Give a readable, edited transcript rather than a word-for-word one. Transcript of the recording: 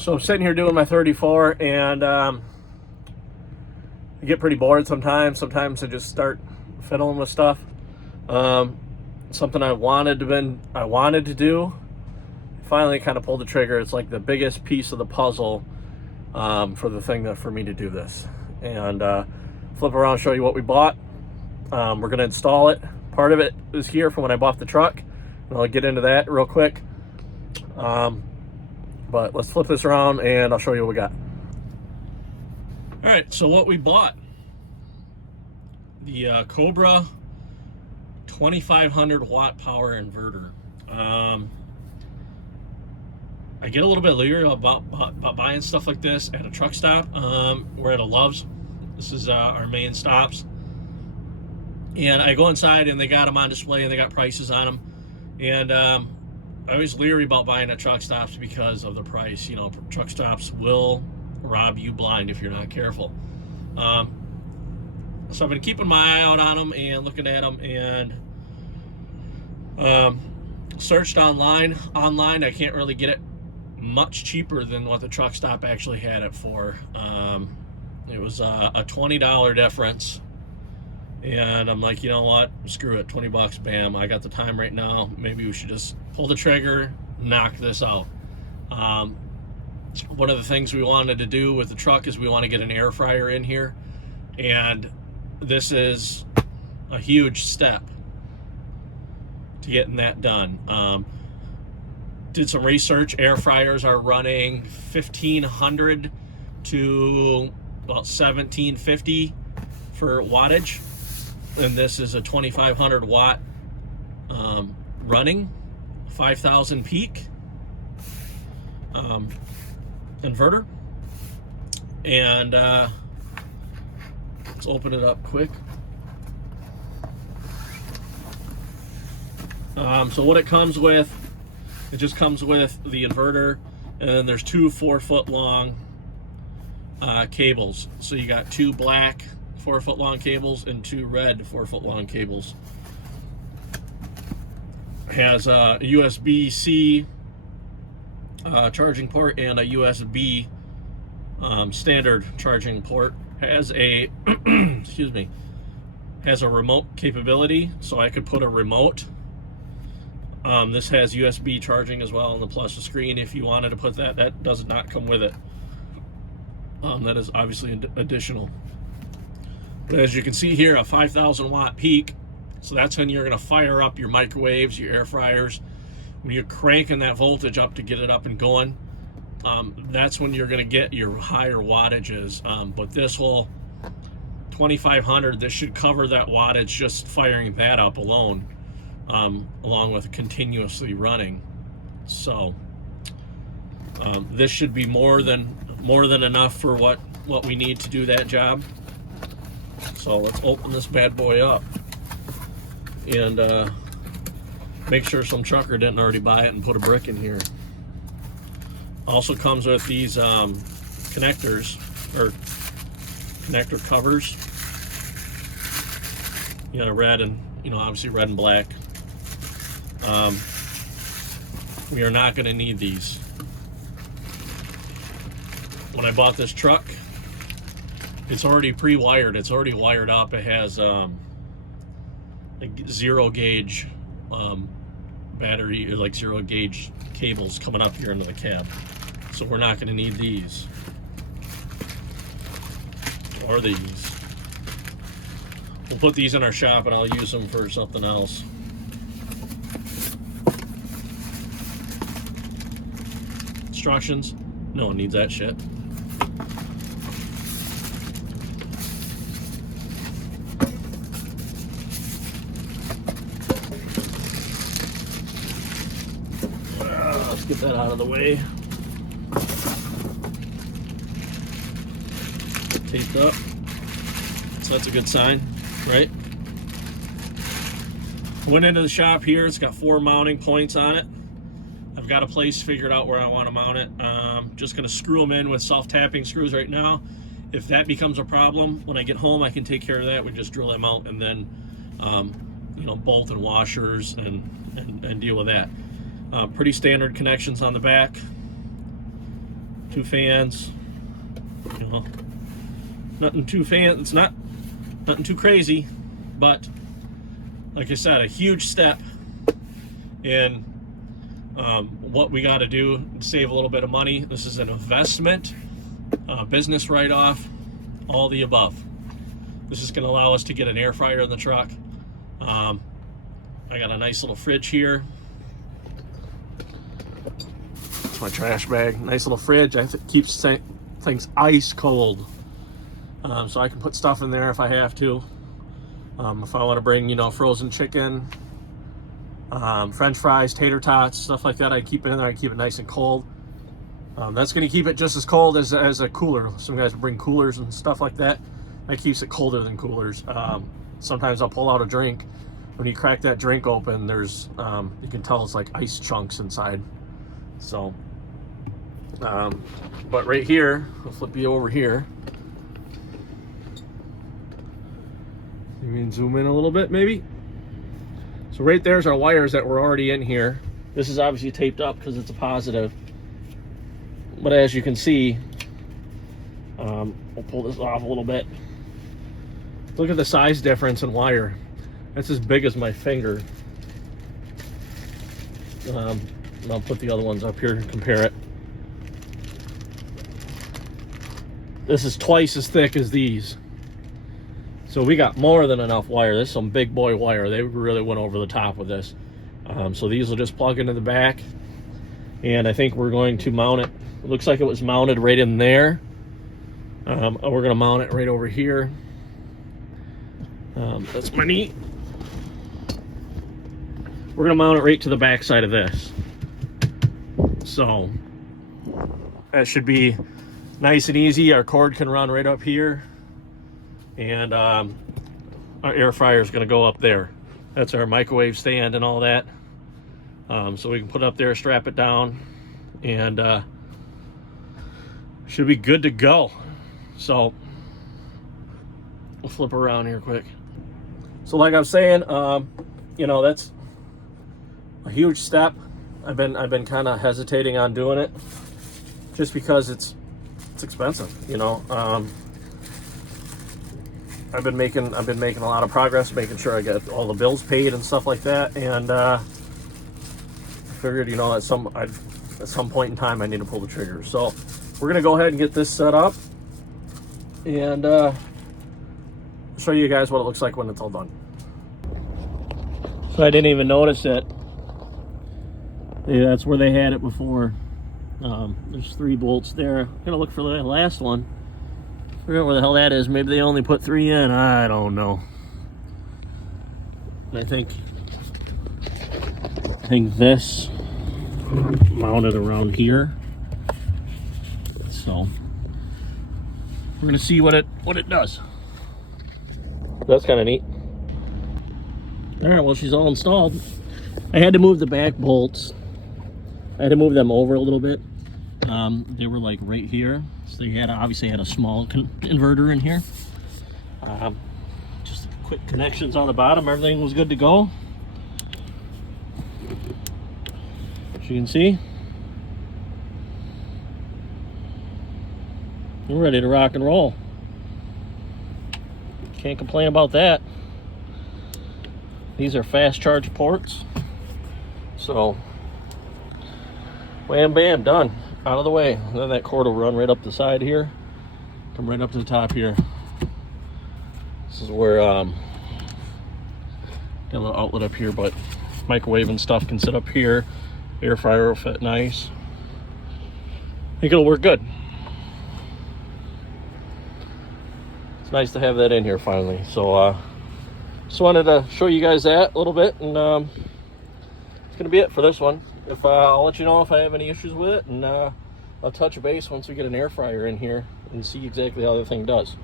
So I'm sitting here doing my 34, and I get pretty bored sometimes. Sometimes I just start fiddling with stuff. Something I wanted to do. Finally, kind of pulled the trigger. It's like the biggest piece of the puzzle for the thing for me to do this. And flip around, show you what we bought. We're gonna install it. Part of it is here from when I bought the truck, and I'll get into that real quick. But let's flip this around and I'll show you what we got. All right, so what we bought, the Cobra 2500 watt power inverter. I get a little bit leery about buying stuff like this at a truck stop. We're at a Love's. This is our main stops. And I go inside and they got them on display and they got prices on them. And I was leery about buying at truck stops because of the price. You know, truck stops will rob you blind if you're not careful. So I've been keeping my eye out on them and looking at them, and searched online. I can't really get it much cheaper than what the truck stop actually had it for. It was a $20 difference. And I'm like, you know what? Screw it, 20 bucks, bam. I got the time right now. Maybe we should just pull the trigger, knock this out. One of the things we wanted to do with the truck is we want to get an air fryer in here. And this is a huge step to getting that done. Did some research. Air fryers are running $1,500 to about $1,750 for wattage. And this is a 2500 watt running 5,000 peak inverter. And let's open it up quick. So what it comes with, it just comes with the inverter, and then there's two 4-foot long cables. So you got two black 4-foot long cables and two red 4-foot long cables. Has a USB-C charging port and a USB standard charging port. Has a excuse me, has a remote capability, so I could put a remote. This has USB charging as well on the plus the screen if you wanted to put that. That does not come with it. That is obviously additional. But as you can see here, a 5,000 watt peak. So that's when you're going to fire up your microwaves, your air fryers. When you're cranking that voltage up to get it up and going, that's when you're going to get your higher wattages. But this whole 2500, this should cover that wattage just firing that up alone, along with continuously running. So this should be more than enough for what we need to do that job. So let's open this bad boy up and make sure some trucker didn't already buy it and put a brick in here. Also comes with these connectors, or connector covers. You got a red and, obviously red and black. We are not going to need these. When I bought this truck, it's already pre-wired. It's already wired up. It has like 0 gauge battery, or like 0 gauge cables coming up here into the cab. So we're not going to need these or these. We'll put these in our shop and I'll use them for something else. Instructions. No one needs that shit. Let's get that out of the way. Taped up. So that's a good sign, right? Went into the shop here. It's got 4 mounting points on it. I've got a place figured out where I want to mount it. Just going to screw them in with self-tapping screws right now. If that becomes a problem, when I get home, I can take care of that. We just drill them out and then, bolt and washers and deal with that. Pretty standard connections on the back. 2 fans, you know, nothing too it's not nothing too crazy, but like I said, a huge step in what we got to do to save a little bit of money. This is an investment, business write-off, all the above. This is going to allow us to get an air fryer in the truck. I got a nice little fridge here. It's my trash bag. Nice little fridge. I think keeps things ice cold, so I can put stuff in there if I have to. If I want to bring, you know, frozen chicken, French fries, tater tots, stuff like that, I keep it in there. I keep it nice and cold. That's going to keep it just as cold as a cooler. Some guys bring coolers and stuff like that. That keeps it colder than coolers. Sometimes I'll pull out a drink. When you crack that drink open, there's you can tell it's like ice chunks inside. So, but right here, I'll flip you over here. You can zoom in a little bit, maybe. So right there's our wires that were already in here. This is obviously taped up because it's a positive. But as you can see, we'll pull this off a little bit. Look at the size difference in wire. That's as big as my finger. And I'll put the other ones up here and compare it. This is twice as thick as these. So we got more than enough wire. This is some big boy wire. They really went over the top with this. So these will just plug into the back. And I think we're going to mount it. It looks like it was mounted right in there. We're going to mount it right over here. That's my knee. We're going to mount it right to the back side of this. So that should be nice and easy. Our cord can run right up here. And our air fryer is going to go up there. That's our microwave stand and all that. So we can put it up there, strap it down, and should be good to go. So we'll flip around here quick. So like I was saying, you know, that's a huge step. I've been kind of hesitating on doing it just because it's expensive, you know. I've been making a lot of progress, making sure I get all the bills paid and stuff like that, and I figured, you know, at some point in time I need to pull the trigger. So we're gonna go ahead and get this set up and show you guys what it looks like when it's all done. So I didn't even notice it. Yeah, that's where they had it before. There's 3 bolts there. I'm gonna look for the last one. Forget where the hell that is. Maybe they only put 3 in. I don't know. I think this mounted around here. So we're gonna see what it does. That's kind of neat. All right, well, she's all installed. I had to move the back bolts. I had to move them over a little bit. They were like right here, so you obviously had a small inverter in here. Just quick connections on the bottom. Everything was good to go. As you can see, we're ready to rock and roll. Can't complain about that. These are fast charge ports, so wham bam, done. Out of the way. Then that cord will run right up the side here, come right up to the top here. This is where got a little outlet up here, but microwave and stuff can sit up here. Air fryer will fit nice. I think it'll work good. It's nice to have that in here finally. So just wanted to show you guys that a little bit, and it's gonna be it for this one. If I'll let you know if I have any issues with it, and I'll touch base once we get an air fryer in here and see exactly how the thing does.